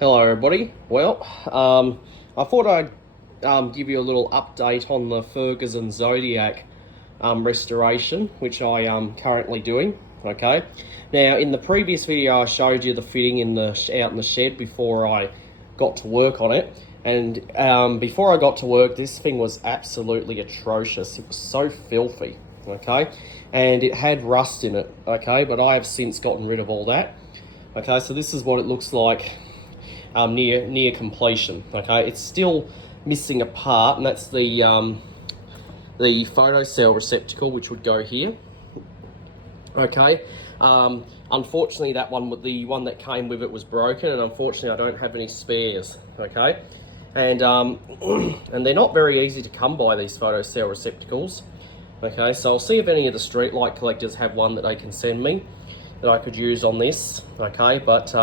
Hello everybody. Well, I thought I'd give you a little update on the Ferguson zodiac restoration, which I am currently doing. Okay. Now, in the previous video, I showed you the fitting out in the shed before I got to work on it, and before I got to work, this thing was absolutely atrocious. It was so filthy. Okay, and it had rust in it. Okay, but I have since gotten rid of all that. Okay, so this is what it looks like. Near completion. Okay, it's still missing a part, and that's the photo cell receptacle, which would go here. Okay, unfortunately the one that came with it was broken, and unfortunately I don't have any spares. Okay, and and they're not very easy to come by, these photo cell receptacles. Okay, so I'll see if any of the street light collectors have one that they can send me that I could use on this. Okay, but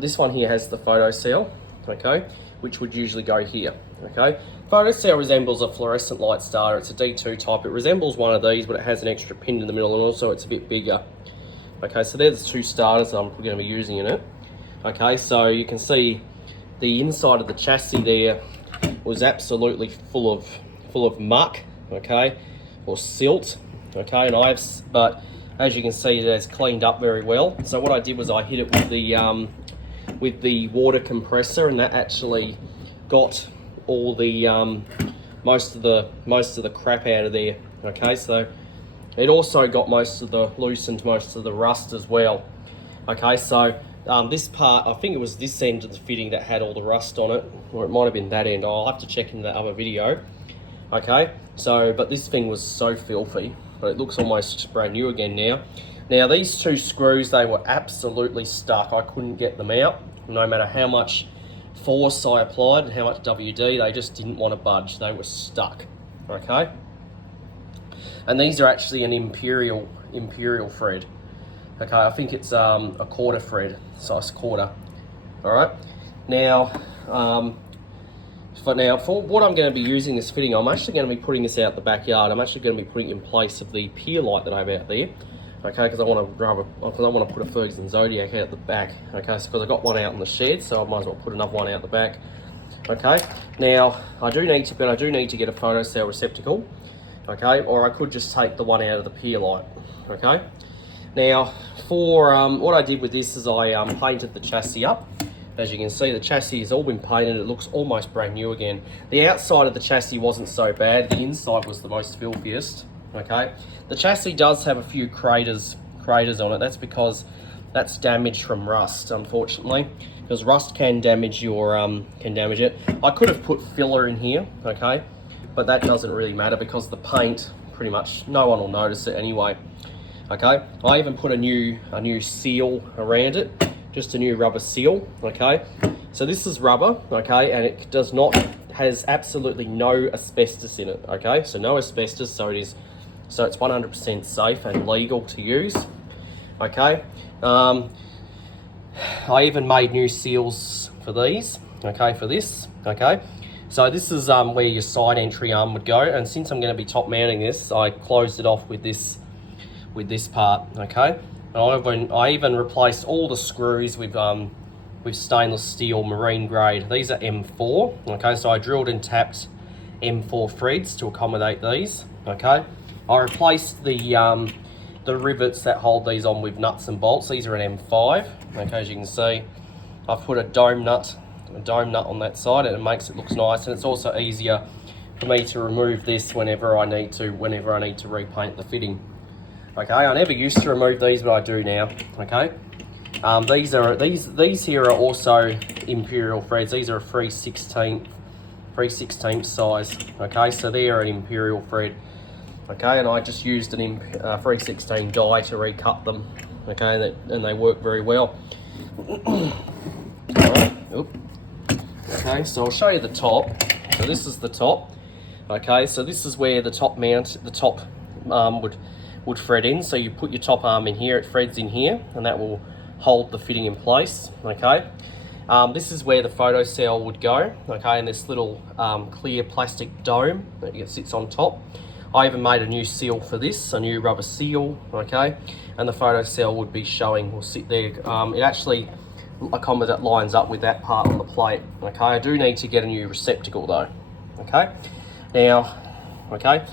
this one here has the photo cell, okay, which would usually go here, okay. Photo cell resembles a fluorescent light starter. It's a D2 type. It resembles one of these, but it has an extra pin in the middle, and also it's a bit bigger. Okay, so there's the two starters that I'm going to be using in it. Okay, so you can see the inside of the chassis there was absolutely full of muck, okay, or silt, okay, but as you can see, it has cleaned up very well. So what I did was I hit it with the water compressor, and that actually got all the most of the crap out of there. Okay, so it also got loosened most of the rust as well. Okay, so this part, I think it was this end of the fitting that had all the rust on it, or it might have been that end. I'll have to check in that other video. Okay, so but this thing was so filthy, but it looks almost brand new again now. Now these two screws, they were absolutely stuck. I couldn't get them out, no matter how much force I applied and how much WD, they just didn't want to budge. They were stuck, okay? And these are actually an imperial thread. Okay, I think it's a quarter thread, size quarter. All right. Now, for what I'm going to be using this fitting, I'm actually going to be putting this out the backyard. I'm actually going to be putting it in place of the pier light that I have out there. Okay, because I want to put a Ferguson Zodiac out the back. Okay, so because I got one out in the shed, so I might as well put another one out the back. Okay, now I do need to get a photo cell receptacle. Okay, or I could just take the one out of the pier light. Okay, now for what I did with this is I painted the chassis up. As you can see, the chassis has all been painted. It looks almost brand new again. The outside of the chassis wasn't so bad. The inside was the most filthiest. Okay, the chassis does have a few craters on it. That's because that's damage from rust, unfortunately, because rust can damage it. I could have put filler in here, okay, but that doesn't really matter because the paint, pretty much no one will notice it anyway. Okay, I even put a new seal around it, just a new rubber seal. Okay, so this is rubber, okay, and it has absolutely no asbestos in it. Okay, so no asbestos, so it's 100% safe and legal to use. Okay, I even made new seals for these. Okay, for this. Okay, so this is where your side entry arm would go, and since I'm going to be top mounting this, I closed it off with this part. Okay, and I even replaced all the screws with stainless steel marine grade. These are M4. Okay, so I drilled and tapped M4 threads to accommodate these. Okay, I replaced the rivets that hold these on with nuts and bolts. These are an M5. Okay, as you can see, I've put a dome nut on that side, and it makes it look nice, and it's also easier for me to remove this whenever I need to repaint the fitting. Okay, I never used to remove these, but I do now. Okay, these here are also imperial threads. These are a 3/16 size. Okay, so they are an imperial thread. Okay, and I just used an 3/16 die to recut them. Okay, and they work very well. Alright, okay, so I'll show you the top. So this is the top. Okay, so this is where the top would thread in. So you put your top arm in here, it threads in here, and that will hold the fitting in place. Okay, this is where the photo cell would go. Okay, and this little clear plastic dome that sits on top. I even made a new seal for this, a new rubber seal, okay, and the photo cell would be showing, will sit there. It actually that lines up with that part on the plate. Okay, I do need to get a new receptacle though. Okay, now, okay,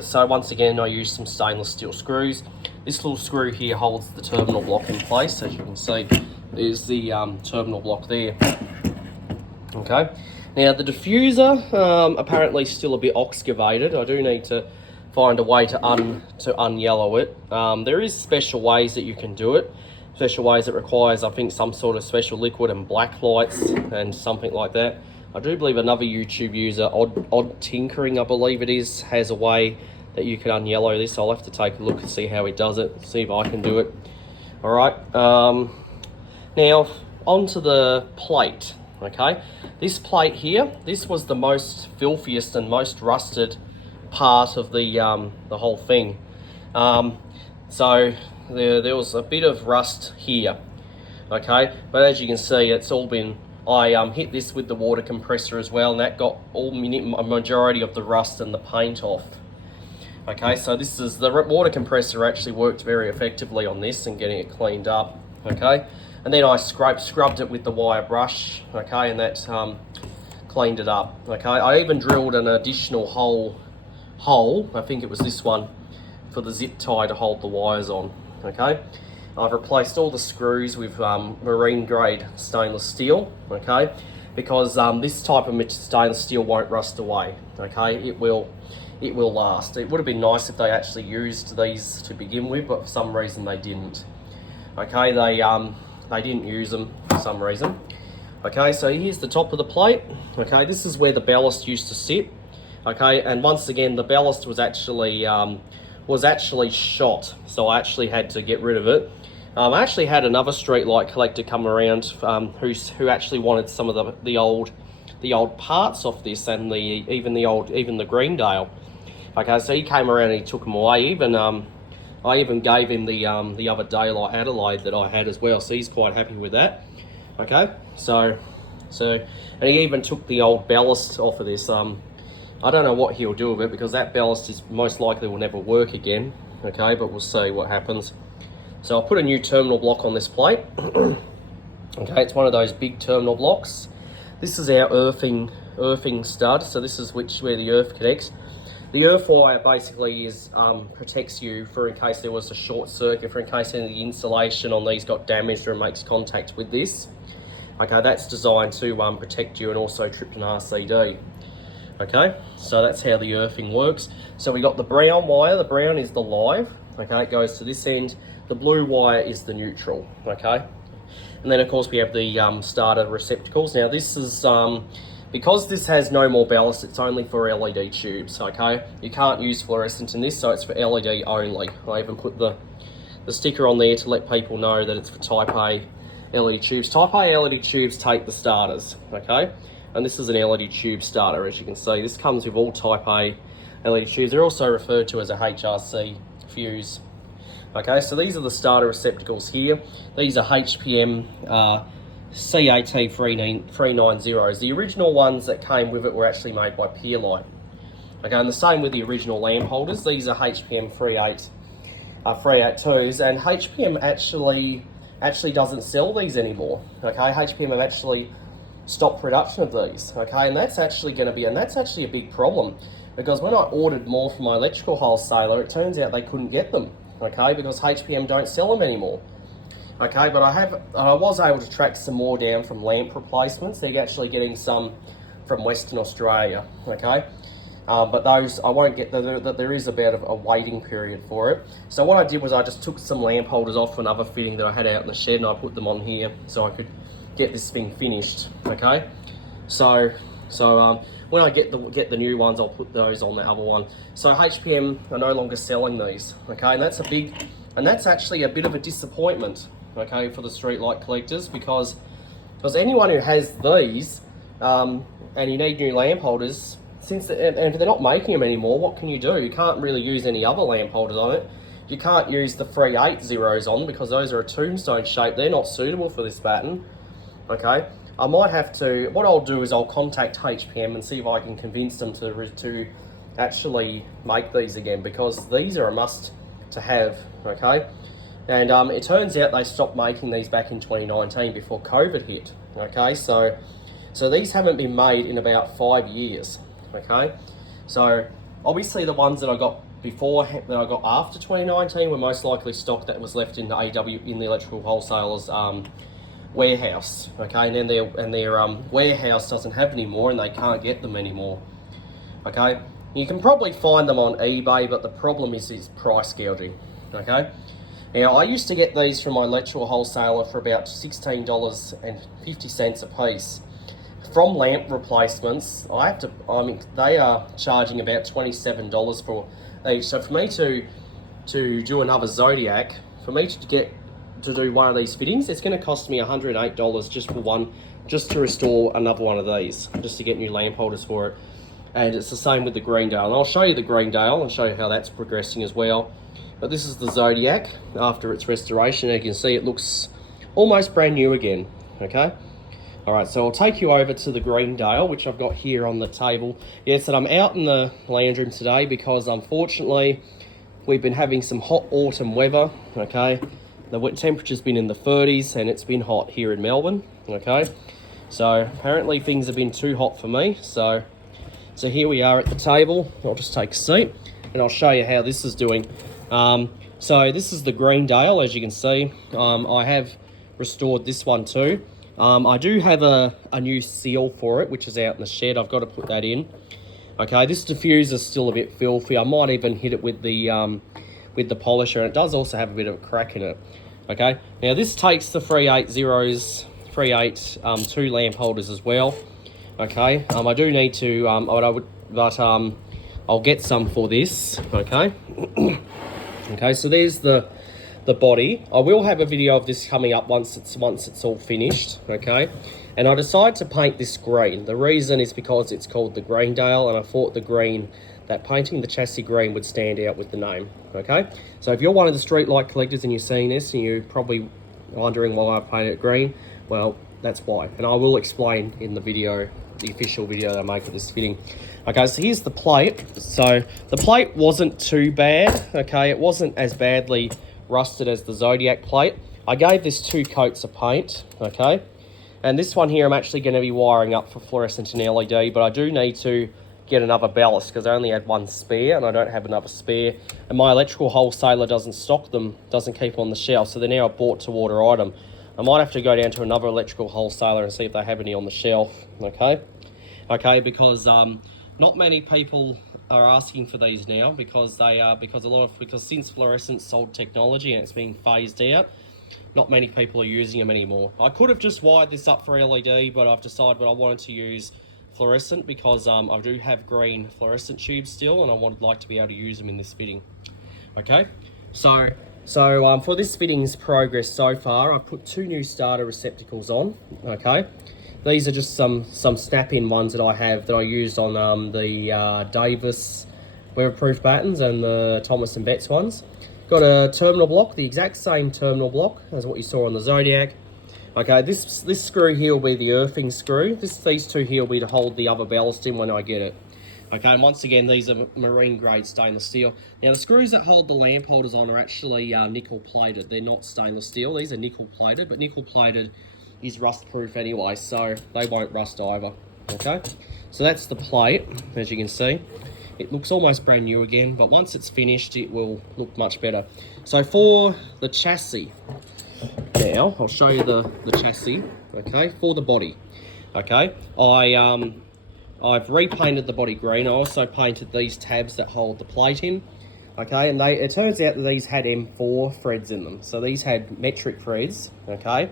so once again I use some stainless steel screws. This little screw here holds the terminal block in place. As you can see, there's the terminal block there. Okay, now the diffuser apparently still a bit oxygenated. I do need to find a way to un-yellow it. There is special ways that you can do it. Special ways that requires, I think, some sort of special liquid and black lights and something like that. I do believe another YouTube user, Odd Tinkering, I believe it is, has a way that you can un-yellow this. I'll have to take a look and see how he does it, see if I can do it. All right. Now onto the plate. Okay, this plate here, this was the most filthiest and most rusted part of the whole thing. So there was a bit of rust here. Okay, but as you can see, it's all been, I hit this with the water compressor as well, and that got a majority of the rust and the paint off. Okay, so this is, the water compressor actually worked very effectively on this and getting it cleaned up. Okay, and then I scrubbed it with the wire brush. Okay, and that cleaned it up. Okay, I even drilled an additional hole, I think it was this one, for the zip tie to hold the wires on. Okay, I've replaced all the screws with marine grade stainless steel. Okay, because this type of stainless steel won't rust away. Okay, it will last. It would have been nice if they actually used these to begin with, but for some reason they didn't. Okay, they didn't use them for some reason. Okay, so here's the top of the plate. Okay, this is where the ballast used to sit. Okay, and once again, the ballast was actually shot, so I actually had to get rid of it. I actually had another street light collector come around who actually wanted some of the old parts off this, and even the Greendale. Okay, so he came around and he took them away. I even gave him the other daylight Adelaide that I had as well, so he's quite happy with that. Okay, so and he even took the old ballast off of this. I don't know what he'll do with it, because that ballast is most likely will never work again. Okay, but we'll see what happens. So I'll put a new terminal block on this plate. Okay, it's one of those big terminal blocks. This is our earthing stud, so this is where the earth connects. The earth wire basically is protects you for in case there was a short circuit, for in case any of the insulation on these got damaged or makes contact with this. Okay, that's designed to protect you and also trip an RCD. Okay, so that's how the earthing works. So we got the brown wire. The brown is the live. Okay, it goes to this end. The blue wire is the neutral. Okay, and then of course we have the starter receptacles. Now this is because this has no more ballast, it's only for LED tubes. Okay, you can't use fluorescent in this, so it's for LED only. I even put the sticker on there to let people know that it's for Type A LED tubes. Type A LED tubes take the starters. Okay, and this is an LED tube starter. As you can see, this comes with all Type A LED tubes. They're also referred to as a HRC fuse. Okay, so these are the starter receptacles here. These are HPM CAT 390s. The original ones that came with it were actually made by Peerlight. Okay, and the same with the original lamp holders. These are HPM 382s, and HPM actually doesn't sell these anymore. Okay, HPM have actually stopped production of these. Okay, and that's actually a big problem, because when I ordered more from my electrical wholesaler, it turns out they couldn't get them. Okay, because HPM don't sell them anymore. Okay, but I was able to track some more down from lamp replacements. They're actually getting some from Western Australia. Okay, but those I won't get. There is about a waiting period for it. So what I did was I just took some lamp holders off another fitting that I had out in the shed, and I put them on here so I could get this thing finished. Okay, so when I get the new ones, I'll put those on the other one. So HPM are no longer selling these. Okay, and that's actually a bit of a disappointment. Okay, for the streetlight collectors, because anyone who has these and you need new lamp holders, and they're not making them anymore, what can you do? You can't really use any other lamp holders on it. You can't use the 380s on, because those are a tombstone shape. They're not suitable for this pattern. Okay, I might have to, what I'll do is I'll contact HPM and see if I can convince them to actually make these again, because these are a must to have. Okay, And it turns out they stopped making these back in 2019 before COVID hit. Okay, so these haven't been made in about 5 years. Okay, so obviously the ones that I got before, that I got after 2019, were most likely stock that was left in the in the electrical wholesalers warehouse. Okay, and then their warehouse doesn't have any more, and they can't get them anymore. Okay, you can probably find them on eBay, but the problem is price gouging. Okay, now I used to get these from my electrical wholesaler for about $16.50 a piece. From lamp replacements, they are charging about $27 for each. So for me to do another Zodiac, for me to do one of these fittings, it's going to cost me $108 just for one, just to restore another one of these, just to get new lamp holders for it. And it's the same with the Greendale. And I'll show you the Greendale and show you how that's progressing as well. But this is the Zodiac after its restoration. As you can see, it looks almost brand new again. Okay. All right, so I'll take you over to the Greendale, which I've got here on the table. Yes, and I'm out in the lounge room today because unfortunately we've been having some hot autumn weather. Okay, the temperature's been in the 30s and it's been hot here in Melbourne. Okay, so apparently things have been too hot for me. So here we are at the table. I'll just take a seat and I'll show you how this is doing. So this is the Greendale, as you can see. I have restored this one too. I do have a new seal for it, which is out in the shed. I've got to put that in. Okay, this diffuser's still a bit filthy. I might even hit it with the polisher, and it does also have a bit of a crack in it. Okay, now this takes the 380s, 382 lamp holders as well. Okay, I do need to, I'll get some for this. Okay, okay. So there's the body. I will have a video of this coming up once it's all finished. Okay, and I decided to paint this green. The reason is because it's called the Greendale, and I thought that painting the chassis green would stand out with the name. Okay, so if you're one of the street light collectors and you're seeing this and you're probably wondering why I painted it green, well, that's why, and I will explain in the video, the official video that I make of this fitting. Okay, so here's the plate. So the plate wasn't too bad. Okay, it wasn't as badly rusted as the Zodiac plate. I gave this 2 coats of paint. Okay, and this one here I'm actually going to be wiring up for fluorescent and LED, but I do need to get another ballast because I only had one spare and I don't have another spare, and my electrical wholesaler doesn't stock them, doesn't keep them on the shelf, so they're now a bought to order item. I might have to go down to another electrical wholesaler and see if they have any on the shelf. Okay, because not many people are asking for these now because since fluorescence sold technology and it's being phased out, not many people are using them anymore. I could have just wired this up for LED, but I've decided I wanted to use fluorescent because I do have green fluorescent tubes still, and I would like to be able to use them in this fitting. Okay, so for this fitting's progress so far, I've put 2 new starter receptacles on. Okay, these are just some snap-in ones that I have that I used on the Davis weatherproof battens and the Thomas and Betts ones. Got a terminal block, the exact same terminal block as what you saw on the Zodiac. Okay, this screw here will be the earthing screw. These 2 here will be to hold the other ballast in when I get it. Okay, and once again, these are marine grade stainless steel. Now the screws that hold the lamp holders on are actually nickel plated. They're not stainless steel. These are nickel plated, but nickel plated is rust proof anyway, so they won't rust either. Okay, so that's the plate, as you can see. It looks almost brand new again, but once it's finished, it will look much better. So for the chassis, now I'll show you the chassis. Okay, for the body. Okay, I've repainted the body green. I also painted these tabs that hold the plate in. Okay, and it turns out that these had M4 threads in them. So these had metric threads. Okay,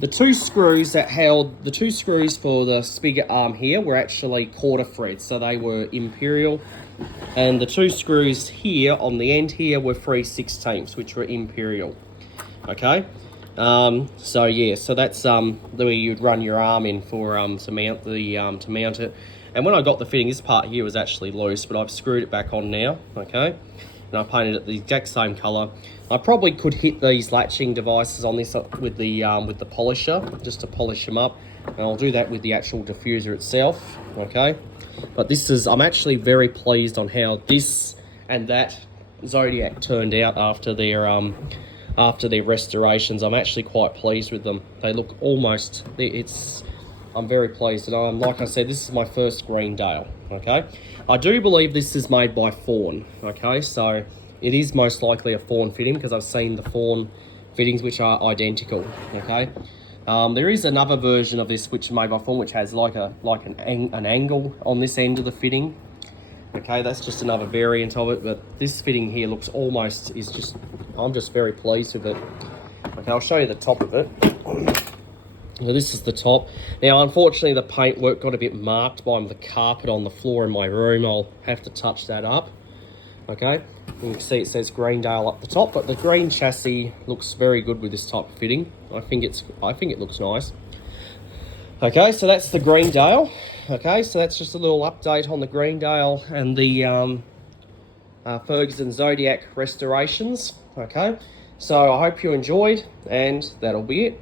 the 2 screws that held the 2 screws for the spigot arm here were actually quarter threads, so they were imperial, and the 2 screws here on the end here were 3/16, which were imperial. Okay, so yeah, so that's the way you'd run your arm in for to mount it. And when I got the fitting, this part here was actually loose, but I've screwed it back on now. Okay, and I painted it the exact same color. I probably could hit these latching devices on this with the polisher, just to polish them up, and I'll do that with the actual diffuser itself. Okay, but I'm actually very pleased on how this and that Zodiac turned out after their restorations. I'm actually quite pleased with them. They look almost, I'm very pleased. And like I said, this is my first Greendale, okay? I do believe this is made by Fawn, okay? So it is most likely a Fawn fitting because I've seen the Fawn fittings which are identical, okay? There is another version of this which is made by Fawn which has like an angle on this end of the fitting. Okay, that's just another variant of it, but this fitting here looks almost, I'm just very pleased with it. Okay, I'll show you the top of it. So this is the top. Now, unfortunately, the paintwork got a bit marked by the carpet on the floor in my room. I'll have to touch that up. Okay, you can see it says Greendale up the top, but the green chassis looks very good with this type of fitting. I think it looks nice. Okay, so that's the Greendale. Okay, so that's just a little update on the Greendale and the Ferguson Zodiac restorations. Okay, so I hope you enjoyed, and that'll be it.